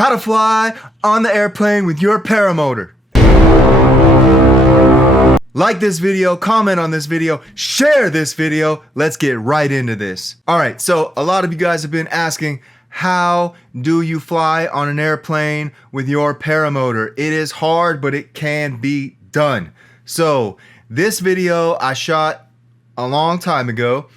how to fly on the airplane with your paramotor. Like this video, comment on this video, share this video. Let's get right into this. All right, so a lot of you guys have been asking, how do you fly on an airplane with your paramotor? It is hard, but it can be done. So this video I shot a long time ago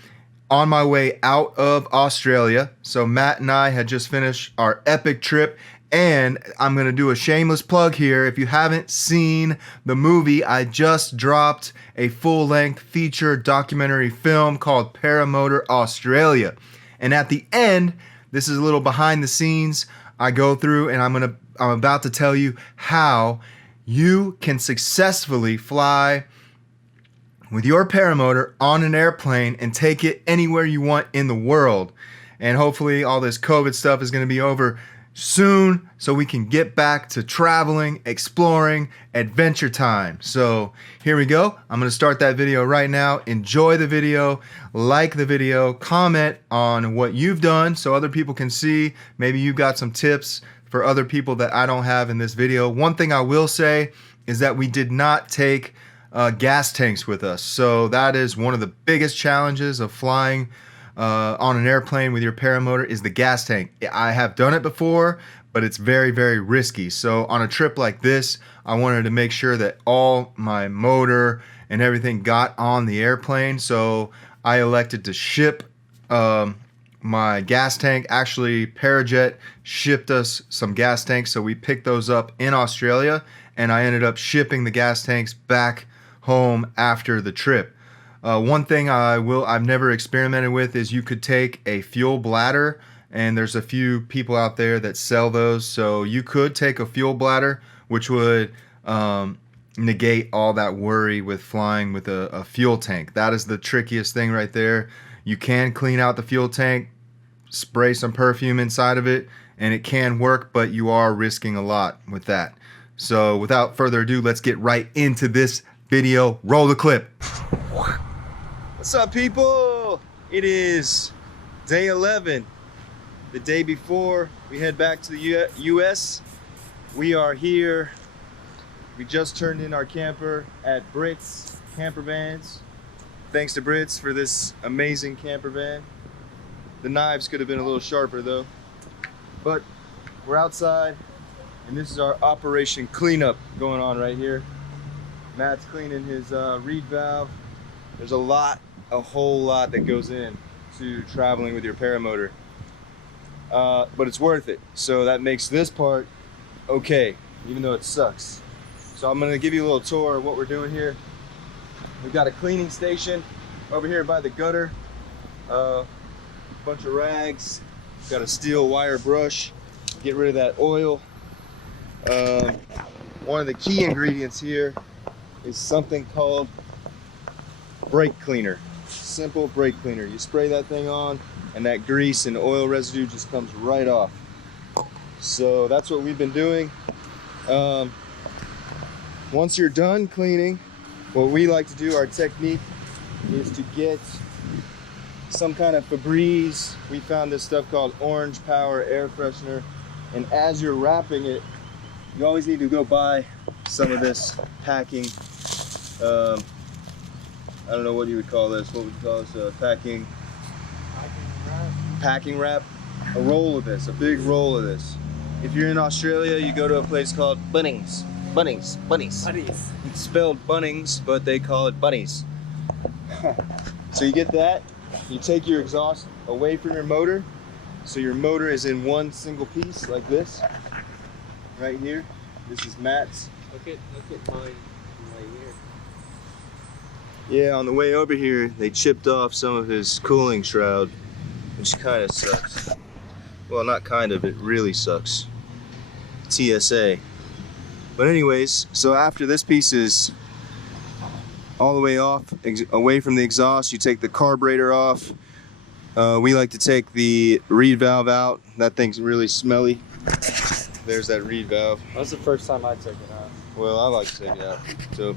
on my way out of Australia. So Matt and I had just finished our epic trip, and I'm gonna do a shameless plug here. If you haven't seen the movie, I just dropped a full-length feature documentary film called Paramotor Australia. And at the end, this is a little behind the scenes I go through, and I'm about to tell you how you can successfully fly with your paramotor on an airplane and take it anywhere you want in the world. And hopefully all this COVID stuff is going to be over soon so we can get back to traveling, exploring, adventure time. So here we go. I'm going to start that video right now. Enjoy the video, like the video, comment on what you've done so other people can see. Maybe you've got some tips for other people that I don't have in this video. One thing I will say is that we did not take gas tanks with us. So that is one of the biggest challenges of flying on an airplane with your paramotor is the gas tank. I have done it before, but it's very, very risky. So on a trip like this, I wanted to make sure that all my motor and everything got on the airplane. So I elected to ship my gas tank. Actually, Parajet shipped us some gas tanks, so we picked those up in Australia, and I ended up shipping the gas tanks back home after the trip. One thing I've never experimented with is you could take a fuel bladder, and there's a few people out there that sell those. So you could take a fuel bladder, which would negate all that worry with flying with a fuel tank. That is the trickiest thing right there. You can clean out the fuel tank, spray some perfume inside of it, and it can work, but you are risking a lot with that. So without further ado, let's get right into this video. Roll the clip. What's up, people? It is day 11, the day before we head back to the US. We are here. We just turned in our camper at Brits Camper Vans. Thanks to Brits for this amazing camper van. The knives could have been a little sharper though. But we're outside, and this is our operation cleanup going on right here. Matt's cleaning his reed valve. There's a whole lot that goes in to traveling with your paramotor, but it's worth it. So that makes this part okay, even though it sucks. So I'm gonna give you a little tour of what we're doing here. We've got a cleaning station over here by the gutter, bunch of rags. We've got a steel wire brush, get rid of that oil. One of the key ingredients here is something called brake cleaner. Simple brake cleaner. You spray that thing on, and that grease and oil residue just comes right off. So that's what we've been doing. Once you're done cleaning, what we like to do, our technique, is to get some kind of Febreze. We found this stuff called Orange Power air freshener, and as you're wrapping it, you always need to go buy some of this packing. I don't know what you would call this. What would you call this? Packing wrap. A roll of this, a big roll of this. If you're in Australia, you go to a place called Bunnings. Bunnies. It's spelled Bunnings, but they call it bunnies. So you get that. You take your exhaust away from your motor, so your motor is in one single piece like this. Right here. This is Matt's. Look at mine right here. Yeah, on the way over here, they chipped off some of his cooling shroud, which kind of sucks. Well, not kind of, it really sucks. TSA. But anyways, so after this piece is all the way off, away from the exhaust, you take the carburetor off. We like to take the reed valve out. That thing's really smelly. There's that reed valve. That's the first time I took it out. Well, I like to take it out. So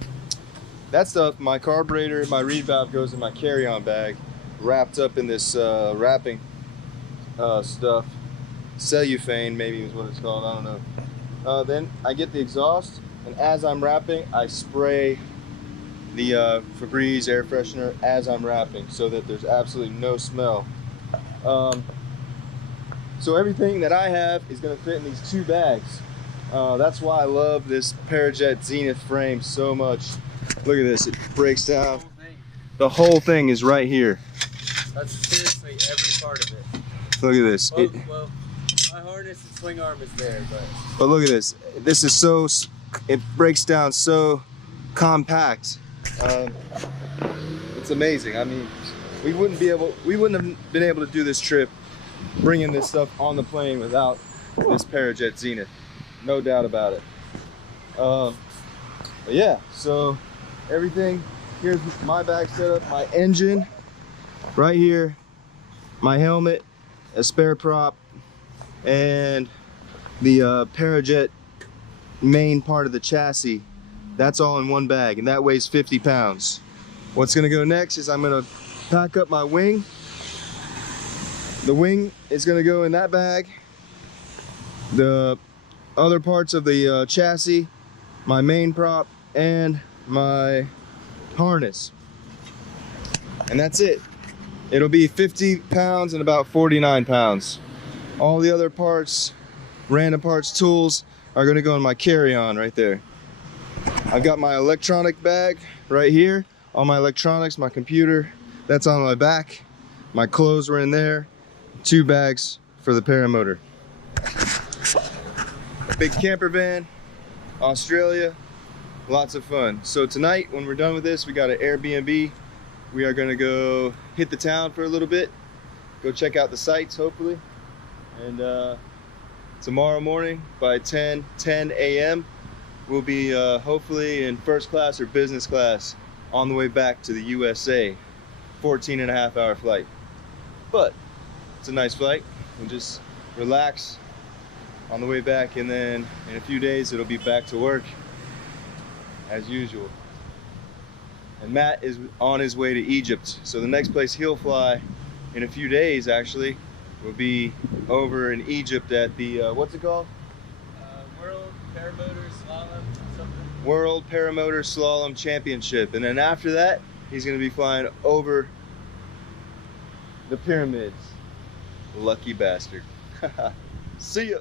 that stuff, my carburetor, my reed valve goes in my carry-on bag, wrapped up in this wrapping stuff. cellophane, maybe is what it's called. I don't know. Then I get the exhaust, and as I'm wrapping, I spray the Febreze air freshener as I'm wrapping, so that there's absolutely no smell. So everything that I have is going to fit in these 2 bags. That's why I love this Parajet Zenith frame so much. Look at this, it breaks down. The whole thing is right here. That's seriously every part of it. Look at this. Well, my harness and swing arm is there, But look at this. This is so, it breaks down so compact. It's amazing. I mean, we wouldn't have been able to do this trip bringing this stuff on the plane without this Parajet Zenith. No doubt about it. But yeah, so everything, here's my bag setup, my engine right here, my helmet, a spare prop, and the Parajet main part of the chassis. That's all in one bag, and that weighs 50 pounds. What's gonna go next is I'm gonna pack up my wing. The wing is gonna go in that bag. The other parts of the chassis, my main prop, and my harness. And that's it. It'll be 50 pounds and about 49 pounds. All the other parts, random parts, tools, are gonna go in my carry-on right there. I've got my electronic bag right here. All my electronics, my computer, that's on my back. My clothes were in there. 2 bags for the paramotor. Big camper van, Australia, lots of fun. So tonight, when we're done with this, we got an Airbnb. We are gonna go hit the town for a little bit, go check out the sights, hopefully. And tomorrow morning by 10 a.m., we'll be hopefully in first class or business class on the way back to the USA. 14.5-hour flight. But it's a nice flight. We'll just relax on the way back, and then in a few days it'll be back to work as usual. And Matt is on his way to Egypt, so the next place he'll fly in a few days actually will be over in Egypt at the what's it called? World Paramotor Slalom something. World Paramotor Slalom Championship. And then after that, he's going to be flying over the pyramids. Lucky bastard. See ya.